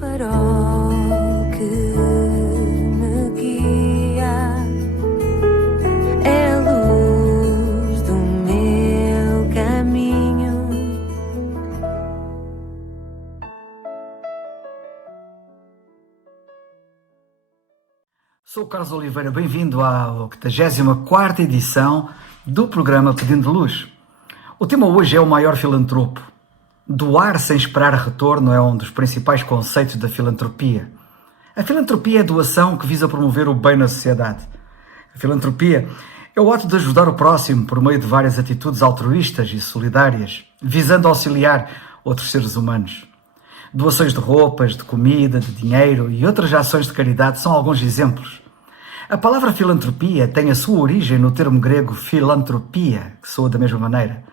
farol que me guia, é a luz do meu caminho. Sou o Carlos Oliveira, bem-vindo à 84ª edição do programa Pedindo Luz. O tema hoje é o maior filantropo. Doar sem esperar retorno é um dos principais conceitos da filantropia. A filantropia é a doação que visa promover o bem na sociedade. A filantropia é o ato de ajudar o próximo por meio de várias atitudes altruístas e solidárias, visando auxiliar outros seres humanos. Doações de roupas, de comida, de dinheiro e outras ações de caridade são alguns exemplos. A palavra filantropia tem a sua origem no termo grego filantropia, que soa da mesma maneira,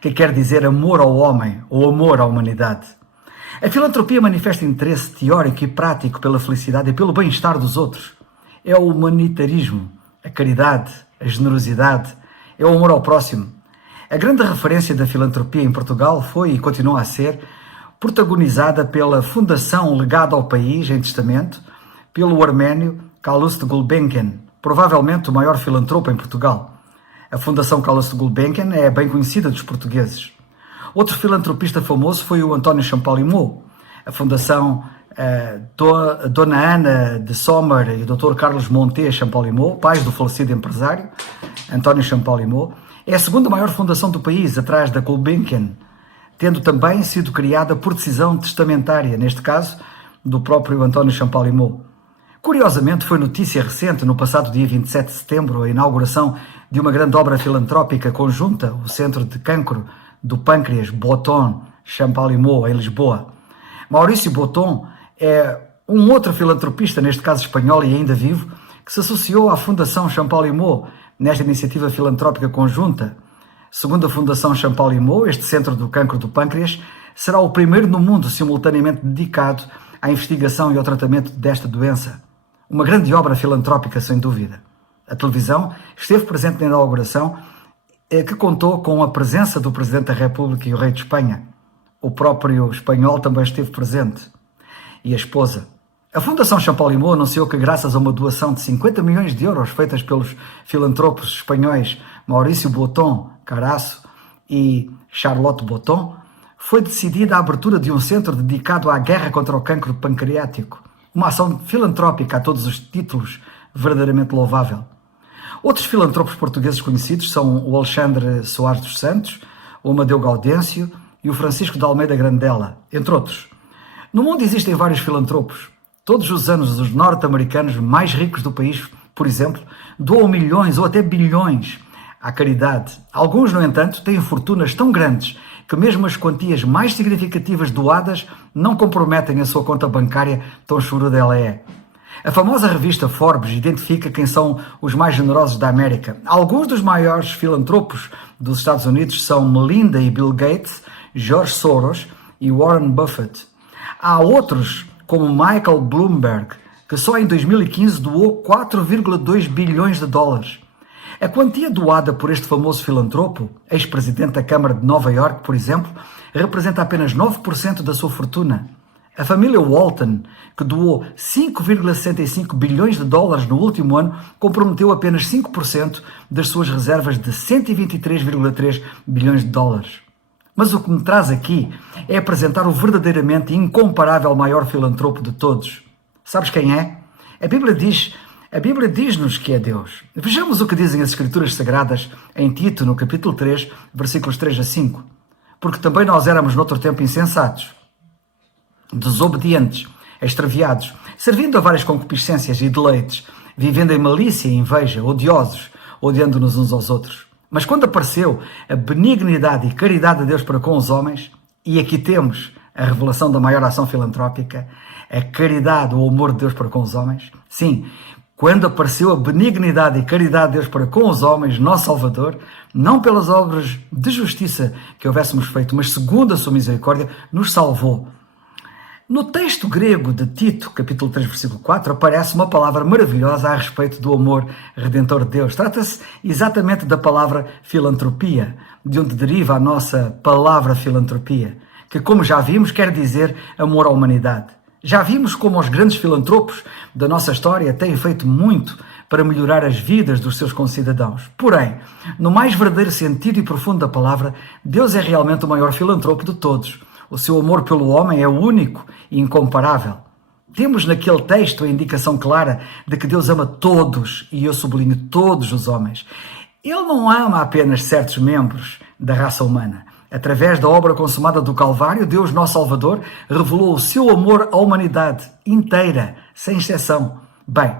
que quer dizer amor ao homem ou amor à humanidade. A filantropia manifesta interesse teórico e prático pela felicidade e pelo bem-estar dos outros. É o humanitarismo, a caridade, a generosidade, é o amor ao próximo. A grande referência da filantropia em Portugal foi e continua a ser protagonizada pela Fundação Legado ao País, em testamento, pelo arménio Calouste Gulbenkian, provavelmente o maior filantropo em Portugal. A Fundação Calouste Gulbenkian é bem conhecida dos portugueses. Outro filantropista famoso foi o António Champalimaud. A Fundação Dona Ana de Sommer e o Dr. Carlos Montet Champalimaud, pais do falecido empresário António Champalimaud, é a segunda maior fundação do país, atrás da Gulbenkian, tendo também sido criada por decisão testamentária, neste caso, do próprio António Champalimaud. Curiosamente, foi notícia recente, no passado dia 27 de setembro, a inauguração de uma grande obra filantrópica conjunta, o Centro de Cancro do Pâncreas Boton Champalimaud, em Lisboa. Maurício Boton é um outro filantropista, neste caso espanhol e ainda vivo, que se associou à Fundação Champalimaud nesta iniciativa filantrópica conjunta. Segundo a Fundação Champalimaud, este Centro do Cancro do Pâncreas será o primeiro no mundo simultaneamente dedicado à investigação e ao tratamento desta doença. Uma grande obra filantrópica, sem dúvida. A televisão esteve presente na inauguração, que contou com a presença do Presidente da República e o Rei de Espanha. O próprio espanhol também esteve presente. E a esposa. A Fundação Champalimaud anunciou que, graças a uma doação de 50 milhões de euros feitas pelos filantropos espanhóis Maurício Boton Caraço e Charlotte Boton, foi decidida a abertura de um centro dedicado à guerra contra o cancro pancreático. Uma ação filantrópica a todos os títulos, verdadeiramente louvável. Outros filantropos portugueses conhecidos são o Alexandre Soares dos Santos, o Amadeu Gaudêncio e o Francisco de Almeida Grandela, entre outros. No mundo existem vários filantropos. Todos os anos, os norte-americanos mais ricos do país, por exemplo, doam milhões ou até bilhões à caridade. Alguns, no entanto, têm fortunas tão grandes que mesmo as quantias mais significativas doadas não comprometem a sua conta bancária, tão choruda ela é. A famosa revista Forbes identifica quem são os mais generosos da América. Alguns dos maiores filantropos dos Estados Unidos são Melinda e Bill Gates, George Soros e Warren Buffett. Há outros, como Michael Bloomberg, que só em 2015 doou 4,2 bilhões de dólares. A quantia doada por este famoso filantropo, ex-presidente da Câmara de Nova Iorque, por exemplo, representa apenas 9% da sua fortuna. A família Walton, que doou 5,65 bilhões de dólares no último ano, comprometeu apenas 5% das suas reservas de 123,3 bilhões de dólares. Mas o que me traz aqui é apresentar o verdadeiramente incomparável maior filantropo de todos. Sabes quem é? A Bíblia diz-nos que é Deus. Vejamos o que dizem as Escrituras Sagradas em Tito, no capítulo 3, versículos 3 a 5. Porque também nós éramos noutro tempo insensatos, desobedientes, extraviados, servindo a várias concupiscências e deleites, vivendo em malícia e inveja, odiosos, odiando-nos uns aos outros. Mas quando apareceu a benignidade e caridade de Deus para com os homens, e aqui temos a revelação da maior ação filantrópica, a caridade, o amor de Deus para com os homens, sim, quando apareceu a benignidade e caridade de Deus para com os homens, nosso Salvador, não pelas obras de justiça que houvéssemos feito, mas segundo a sua misericórdia, nos salvou. No texto grego de Tito, capítulo 3, versículo 4, aparece uma palavra maravilhosa a respeito do amor redentor de Deus. Trata-se exatamente da palavra filantropia, de onde deriva a nossa palavra filantropia, que, como já vimos, quer dizer amor à humanidade. Já vimos como os grandes filantropos da nossa história têm feito muito para melhorar as vidas dos seus concidadãos. Porém, no mais verdadeiro sentido e profundo da palavra, Deus é realmente o maior filantropo de todos. O seu amor pelo homem é único e incomparável. Temos naquele texto a indicação clara de que Deus ama todos, e eu sublinho todos os homens. Ele não ama apenas certos membros da raça humana. Através da obra consumada do Calvário, Deus, nosso Salvador, revelou o seu amor à humanidade inteira, sem exceção. Bem,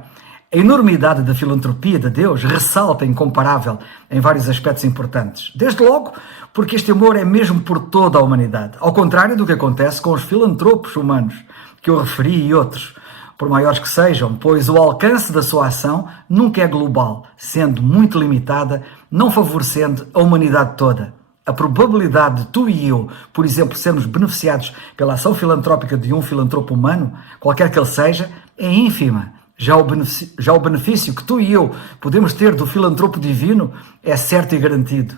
a enormidade da filantropia de Deus ressalta incomparável em vários aspectos importantes. Desde logo, porque este amor é mesmo por toda a humanidade, ao contrário do que acontece com os filantropos humanos, que eu referi e outros, por maiores que sejam, pois o alcance da sua ação nunca é global, sendo muito limitada, não favorecendo a humanidade toda. A probabilidade de tu e eu, por exemplo, sermos beneficiados pela ação filantrópica de um filantropo humano, qualquer que ele seja, é ínfima. Já o benefício que tu e eu podemos ter do filantropo divino é certo e garantido.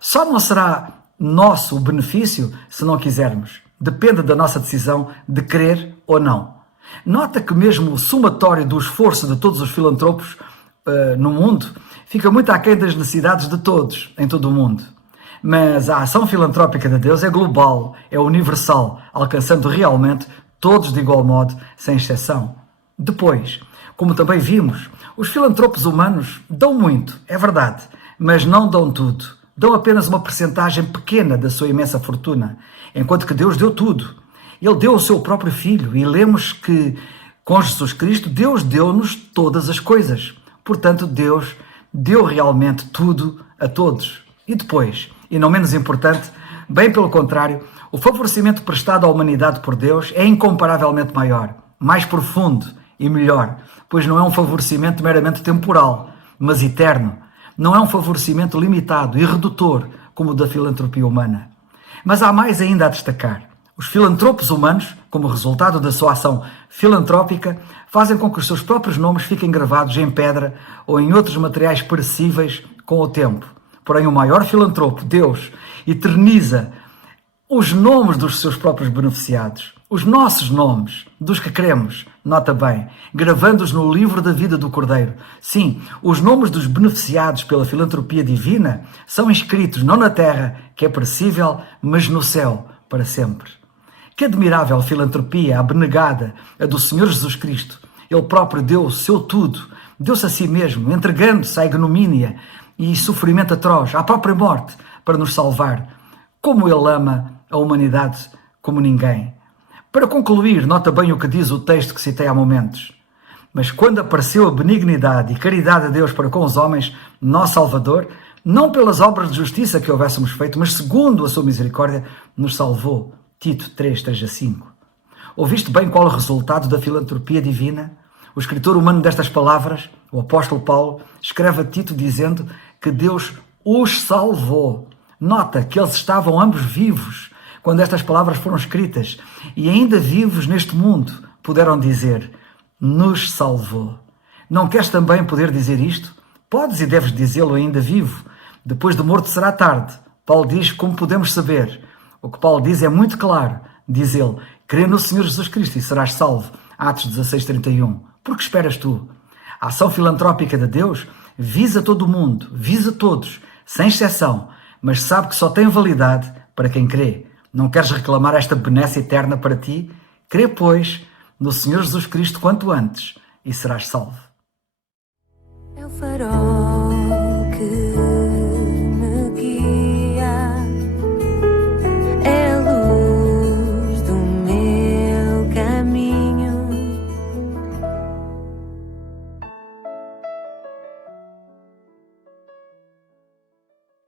Só não será nosso o benefício se não quisermos. Depende da nossa decisão de querer ou não. Nota que mesmo o somatório do esforço de todos os filantropos no mundo fica muito aquém das necessidades de todos, em todo o mundo. Mas a ação filantrópica de Deus é global, é universal, alcançando realmente todos de igual modo, sem exceção. Depois, como também vimos, os filantropos humanos dão muito, é verdade, mas não dão tudo. Dão apenas uma percentagem pequena da sua imensa fortuna, enquanto que Deus deu tudo. Ele deu o seu próprio Filho e lemos que, com Jesus Cristo, Deus deu-nos todas as coisas. Portanto, Deus deu realmente tudo a todos. E depois, e não menos importante, bem pelo contrário, o favorecimento prestado à humanidade por Deus é incomparavelmente maior, mais profundo e melhor, pois não é um favorecimento meramente temporal, mas eterno. Não é um favorecimento limitado e redutor, como o da filantropia humana. Mas há mais ainda a destacar. Os filantropos humanos, como resultado da sua ação filantrópica, fazem com que os seus próprios nomes fiquem gravados em pedra ou em outros materiais perecíveis com o tempo. Porém, o maior filantropo, Deus, eterniza os nomes dos seus próprios beneficiados, os nossos nomes, dos que queremos, nota bem, gravando-os no livro da vida do Cordeiro. Sim, os nomes dos beneficiados pela filantropia divina são inscritos não na terra, que é perecível, mas no céu, para sempre. Que admirável filantropia abnegada, a do Senhor Jesus Cristo. Ele próprio deu o seu tudo, deu-se a si mesmo, entregando-se à ignomínia e sofrimento atroz, à própria morte, para nos salvar. Como Ele ama a humanidade como ninguém. Para concluir, nota bem o que diz o texto que citei há momentos. Mas quando apareceu a benignidade e caridade de Deus para com os homens, nosso Salvador, não pelas obras de justiça que houvéssemos feito, mas segundo a sua misericórdia, nos salvou. Tito 3, 3-5. Ouviste bem qual o resultado da filantropia divina? O escritor humano destas palavras, o apóstolo Paulo, escreve a Tito dizendo que Deus os salvou. Nota que eles estavam ambos vivos quando estas palavras foram escritas e ainda vivos neste mundo puderam dizer, nos salvou. Não queres também poder dizer isto? Podes e deves dizê-lo ainda vivo. Depois de morto será tarde. Paulo diz como podemos saber. O que Paulo diz é muito claro. Diz ele, crê no Senhor Jesus Cristo e serás salvo. Atos 16:31. Por que esperas tu? A ação filantrópica de Deus visa todo o mundo, visa todos, sem exceção, mas sabe que só tem validade para quem crê. Não queres reclamar esta benesse eterna para ti? Crê, pois, no Senhor Jesus Cristo quanto antes e serás salvo. É o farol